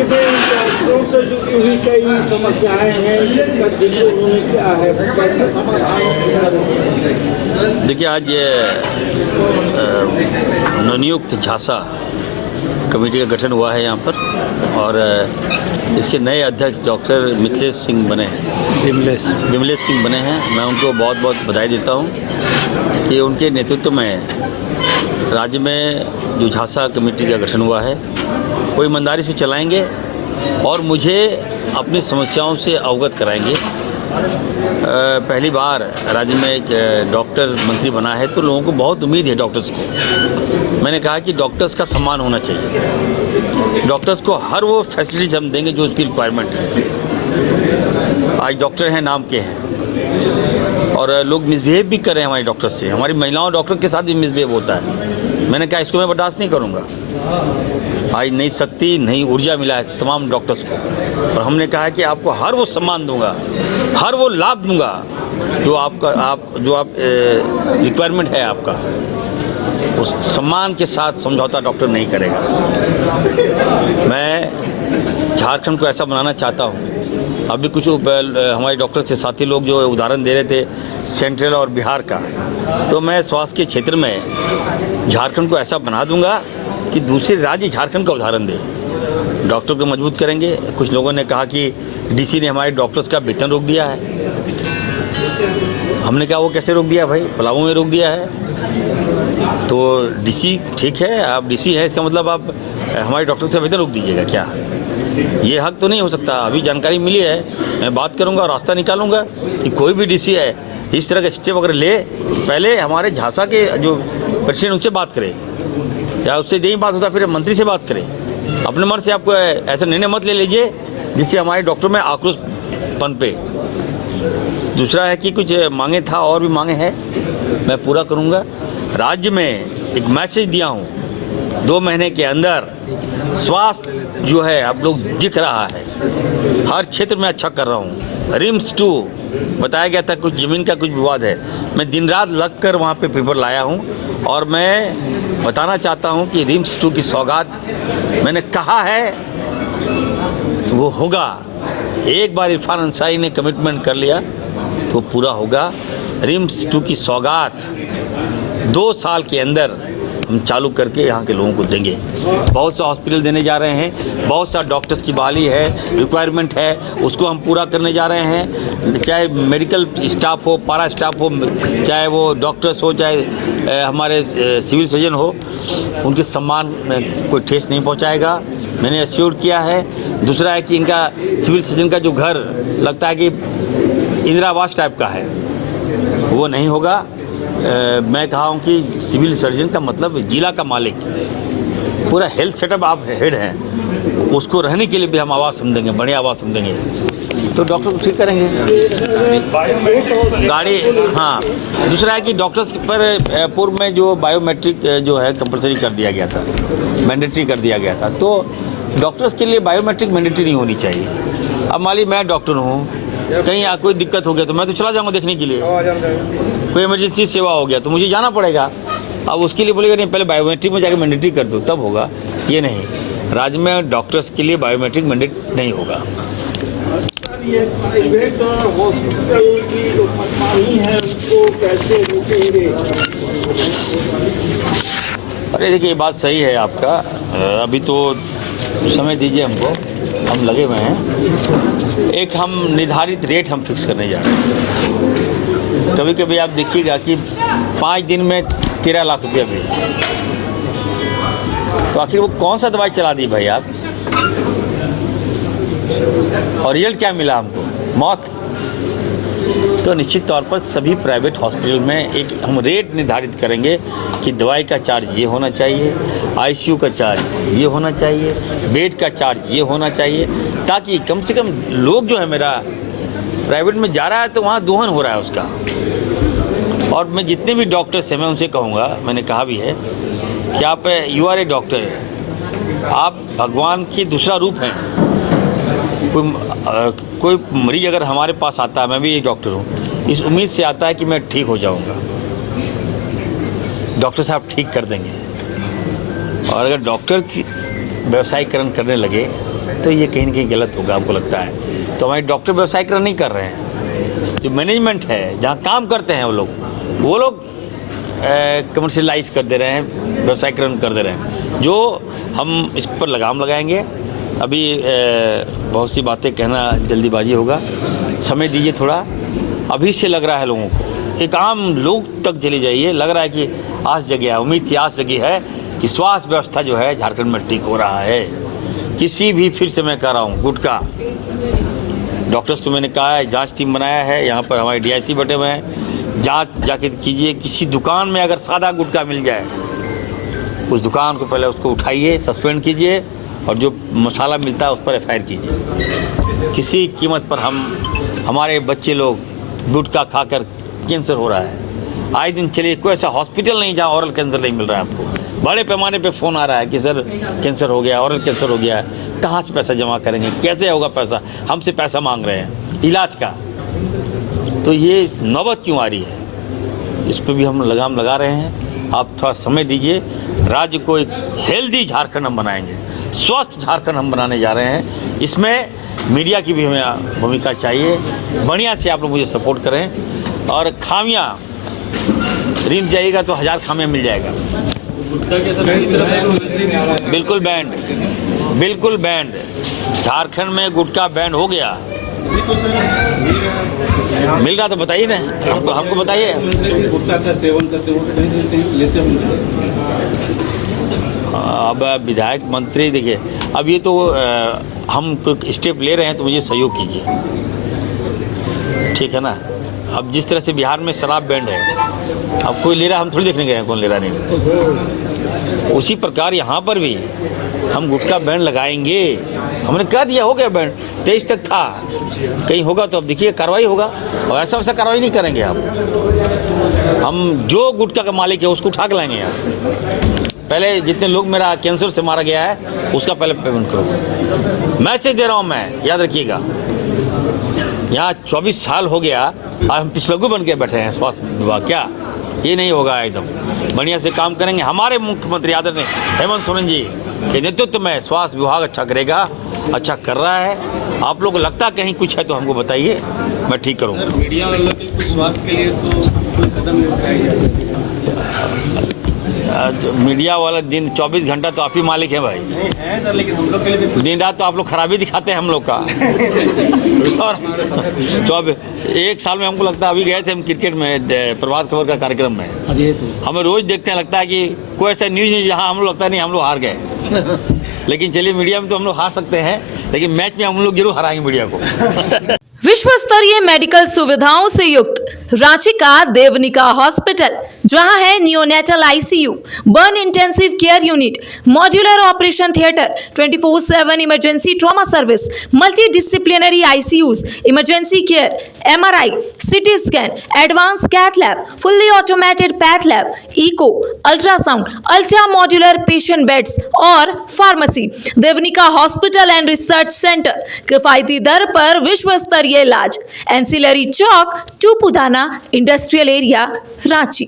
डॉक्टरों से जुड़ी हुई कई समस्याएं हैं, इनका दिल्ली उन्होंने क्या है, कैसे समाधान करेंगे? देखिए, आज नवनियुक्त झांसा कमेटी का गठन हुआ है यहाँ पर, और इसके नए अध्यक्ष डॉक्टर मिथिलेश सिंह बने हैं, विमलेश सिंह बने हैं। मैं उनको बहुत बहुत बधाई देता हूँ कि उनके नेतृत्व में राज्य में जो झांसा कमेटी का गठन हुआ है वो ईमानदारी से चलाएंगे और मुझे अपनी समस्याओं से अवगत कराएंगे। पहली बार राज्य में एक डॉक्टर मंत्री बना है तो लोगों को बहुत उम्मीद है डॉक्टर्स को। मैंने कहा कि डॉक्टर्स का सम्मान होना चाहिए, डॉक्टर्स को हर वो फैसिलिटीज हम देंगे जो उसकी रिक्वायरमेंट है। आज डॉक्टर हैं, नाम के हैं, और लोग मिसबिहेव भी कर रहे हैं हमारे डॉक्टर से। हमारी महिलाओं डॉक्टर के साथ भी मिसबिहेव होता है। मैंने कहा इसको मैं बर्दाश्त नहीं करूँगा। आज नई शक्ति, नई ऊर्जा मिला है तमाम डॉक्टर्स को, और हमने कहा है कि आपको हर वो सम्मान दूंगा, हर वो लाभ दूंगा जो आपका रिक्वायरमेंट है आपका, उस सम्मान के साथ समझौता डॉक्टर नहीं करेगा। मैं झारखंड को ऐसा बनाना चाहता हूँ। अभी कुछ हमारे डॉक्टर से साथी लोग जो उदाहरण दे रहे थे सेंट्रल और बिहार का, तो मैं स्वास्थ्य के क्षेत्र में झारखंड को ऐसा बना दूंगा कि दूसरे राज्य झारखंड का उदाहरण दे। डॉक्टर को मजबूत करेंगे। कुछ लोगों ने कहा कि डीसी ने हमारे डॉक्टर्स का वेतन रोक दिया है। हमने कहा वो कैसे रोक दिया भाई, पलामू में रोक दिया है। तो डीसी ठीक है, आप डीसी हैं, इसका मतलब आप हमारे डॉक्टर का वेतन रोक दीजिएगा क्या? ये हक तो नहीं हो सकता। अभी जानकारी मिली है, मैं बात करूंगा और रास्ता निकालूंगा कि कोई भी डीसी है इस तरह के स्टेप अगर ले, पहले हमारे झांसा के जो प्रेसिडेंट उनसे बात करें, या उससे नहीं बात होता फिर मंत्री से बात करें। अपने मन से आपको ऐसा निर्णय मत ले लीजिए जिससे हमारे डॉक्टर में आक्रोश पनपे। दूसरा है कि कुछ मांगे था और भी मांगे हैं, मैं पूरा करूंगा। राज्य में एक मैसेज दिया हूं, 2 महीने के अंदर स्वास्थ्य जो है आप लोग दिख रहा है, हर क्षेत्र में अच्छा कर रहा हूं। रिम्स 2 बताया गया था, कुछ ज़मीन का कुछ विवाद है, मैं दिन रात लग कर वहाँ पे पेपर लाया हूँ, और मैं बताना चाहता हूँ कि रिम्स 2 की सौगात मैंने कहा है वो होगा। एक बार इरफान अंसारी ने कमिटमेंट कर लिया तो पूरा होगा। रिम्स 2 की सौगात 2 साल के अंदर हम चालू करके यहाँ के लोगों को देंगे। बहुत सा हॉस्पिटल देने जा रहे हैं, बहुत सा डॉक्टर्स की बहाली है, रिक्वायरमेंट है, उसको हम पूरा करने जा रहे हैं। चाहे मेडिकल स्टाफ हो, पारा स्टाफ हो, चाहे वो डॉक्टर्स हो, चाहे हमारे सिविल सर्जन हो, उनके सम्मान में कोई ठेस नहीं पहुँचाएगा, मैंने एश्योर किया है। दूसरा है कि इनका सिविल सर्जन का जो घर लगता है कि इंदिरा आवास टाइप का है, वो नहीं होगा। मैं कहा हूँ कि सिविल सर्जन का मतलब जिला का मालिक, पूरा हेल्थ सेटअप आप हेड हैं, उसको रहने के लिए भी हम आवास हम देंगे, बड़े आवास हम देंगे, तो डॉक्टर को ठीक करेंगे गाड़ी। हाँ, दूसरा है कि डॉक्टर्स पर पूर्व में जो बायोमेट्रिक जो है कंपलसरी कर दिया गया था, मैंडेटरी कर दिया गया था, तो डॉक्टर्स के लिए बायोमेट्रिक मैंडेटरी नहीं होनी चाहिए। अब मान लीजिए मैं डॉक्टर हूँ, कहीं कोई दिक्कत हो गया तो मैं तो चला जाऊँगा देखने के लिए, कोई इमरजेंसी सेवा हो गया तो मुझे जाना पड़ेगा। अब उसके लिए बोलेगा नहीं पहले बायोमेट्रिक में जाकर मैंडेटरी कर दो तब होगा, ये नहीं। राज्य में डॉक्टर्स के लिए बायोमेट्रिक मैंडेट नहीं होगा। ये प्राइवेट हॉस्पिटल की जो मनमानी है उसको कैसे रोकेंगे? अरे देखिए, ये बात सही है आपका। अभी तो समय दीजिए हमको, हम लगे हुए हैं। एक हम निर्धारित रेट हम फिक्स करने जा रहे हैं। कभी कभी आप देखिएगा कि 5 दिन में 13 लाख रुपया भेजा, तो आखिर वो कौन सा दवाई चला दी भाई आप, और रिजल्ट क्या मिला हमको? मौत। तो निश्चित तौर पर सभी प्राइवेट हॉस्पिटल में एक हम रेट निर्धारित करेंगे कि दवाई का चार्ज ये होना चाहिए, आईसीयू का चार्ज ये होना चाहिए, बेड का चार्ज ये होना चाहिए, ताकि कम से कम लोग जो है मेरा प्राइवेट में जा रहा है तो वहाँ दोहन हो रहा है उसका। और मैं जितने भी डॉक्टर्स हैं मैं उनसे कहूँगा, मैंने कहा भी है कि आप यू आर ए डॉक्टर, आप भगवान की दूसरा रूप हैं। कोई मरीज अगर हमारे पास आता है, मैं भी एक डॉक्टर हूँ, इस उम्मीद से आता है कि मैं ठीक हो जाऊँगा, डॉक्टर साहब ठीक कर देंगे। और अगर डॉक्टर व्यवसायीकरण करने लगे तो ये कहीं ना कहीं गलत होगा, हमको लगता है। तो हमारे डॉक्टर व्यवसायीकरण नहीं कर रहे हैं। जो मैनेजमेंट है, जहाँ काम करते हैं वो लोग कमर्शियलाइज कर दे रहे हैं, व्यवसायीकरण कर दे रहे हैं। जो हम इस पर लगाम लगाएंगे। अभी बहुत सी बातें कहना जल्दीबाजी होगा, समय दीजिए थोड़ा। अभी से लग रहा है लोगों को, एक आम लोग तक चली जाइए, लग रहा है कि आस जगी है, उम्मीद की आस जगी है कि स्वास्थ्य व्यवस्था जो है झारखंड में ठीक हो रहा है। किसी भी, फिर से मैं कह रहा हूँ, गुटखा डॉक्टर्स को मैंने कहा है, जांच टीम बनाया है, यहाँ पर हमारे DIC बैठे हुए हैं, जांच जाके कीजिए। किसी दुकान में अगर सादा गुटखा मिल जाए, उस दुकान को पहले उसको उठाइए, सस्पेंड कीजिए, और जो मसाला मिलता है उस पर FIR कीजिए। किसी कीमत पर हमारे बच्चे लोग गुटखा खाकर कैंसर हो रहा है। आए दिन चलिए, कोई ऐसा हॉस्पिटल नहीं जहाँ ऑरल कैंसर नहीं मिल रहा है आपको। बड़े पैमाने पे फ़ोन आ रहा है कि सर कैंसर हो गया, ऑरल कैंसर हो गया। कहाँ से पैसा जमा करेंगे, कैसे होगा पैसा, हमसे पैसा मांग रहे हैं इलाज का। तो ये नौबत क्यों आ रही है, इस पर भी हम लगाम लगा रहे हैं। आप थोड़ा समय दीजिए। राज्य को एक हेल्दी झारखंड हम बनाएंगे, स्वस्थ झारखंड हम बनाने जा रहे हैं। इसमें मीडिया की भी हमें भूमिका चाहिए। बढ़िया से आप लोग मुझे सपोर्ट करें, और खामियां रिम जाइएगा तो 1000 खामियां मिल जाएगा। बिल्कुल बैंड, बिल्कुल बैंड। झारखंड में गुटखा बैंड हो गया। मिल रहा तो बताइए ना, हमको बताइए। गुटखा का सेवन करते हो, कहीं लेते होंगे। अब विधायक मंत्री देखिए, अब ये तो हम कोई स्टेप ले रहे हैं तो मुझे सहयोग कीजिए, ठीक है ना। अब जिस तरह से बिहार में शराब बैंड है, अब कोई ले रहा, हम थोड़ी देखने गए हैं कौन ले रहा नहीं। उसी प्रकार यहाँ पर भी हम गुटखा बैंड लगाएंगे। हमने कह दिया, हो गया बैंड, 23 तक था, कहीं होगा तो अब देखिए कार्रवाई होगा। और ऐसा वैसा कार्रवाई नहीं करेंगे हम जो गुटखा का मालिक है उसको उठा के लाएंगे यहाँ। पहले जितने लोग मेरा कैंसर से मारा गया है उसका पहले पेमेंट करो। मैसेज दे रहा हूँ मैं, याद रखिएगा। यहाँ 24 साल हो गया, आज हम पिछलग्गू बन के बैठे हैं स्वास्थ्य विभाग। क्या ये नहीं होगा? एकदम बढ़िया से काम करेंगे। हमारे मुख्यमंत्री आदरणीय हेमंत सोरेन जी के नेतृत्व में स्वास्थ्य विभाग अच्छा करेगा, अच्छा कर रहा है। आप लोग को लगता कहीं कुछ है तो हमको बताइए, मैं ठीक करूँगा। मीडिया वालों के कुछ स्वास्थ्य के लिए तो कोई कदम नहीं उठाया जा सकता। तो मीडिया वाला दिन 24 घंटा तो आप ही मालिक हैं भाई। है सर, लेकिन हम लोग के लिए भी दिन रात तो आप लोग खराबी दिखाते हैं हम लोग का। और तो अब एक साल में हमको लगता है, अभी गए थे हम क्रिकेट में, प्रभात खबर का कार्यक्रम में, हमें रोज देखते हैं, लगता है कि कोई ऐसा न्यूज़ नहीं जहाँ हम लोग लगता है नहीं हम लोग हार गए। लेकिन चलिए, मीडिया में तो हम लोग हार सकते हैं, लेकिन मैच में हम लोग जरूर हराएंगे मीडिया को। विश्व स्तरीय मेडिकल सुविधाओं से युक्त रांची का देवनिका हॉस्पिटल, जहां है neonatal ICU, burn intensive care unit, modular operation theatre, 24/7 emergency trauma service, multi disciplinary ICUs, emergency care, MRI, CT scan, advance cath lab, fully automated path lab, echo, ultrasound, ultra modular patient beds और pharmacy. Devanika hospital and research centre, किफायती दर पर विश्व स्तरीय इलाज। Ancillary Chowk, Tupudana industrial area, Ranchi.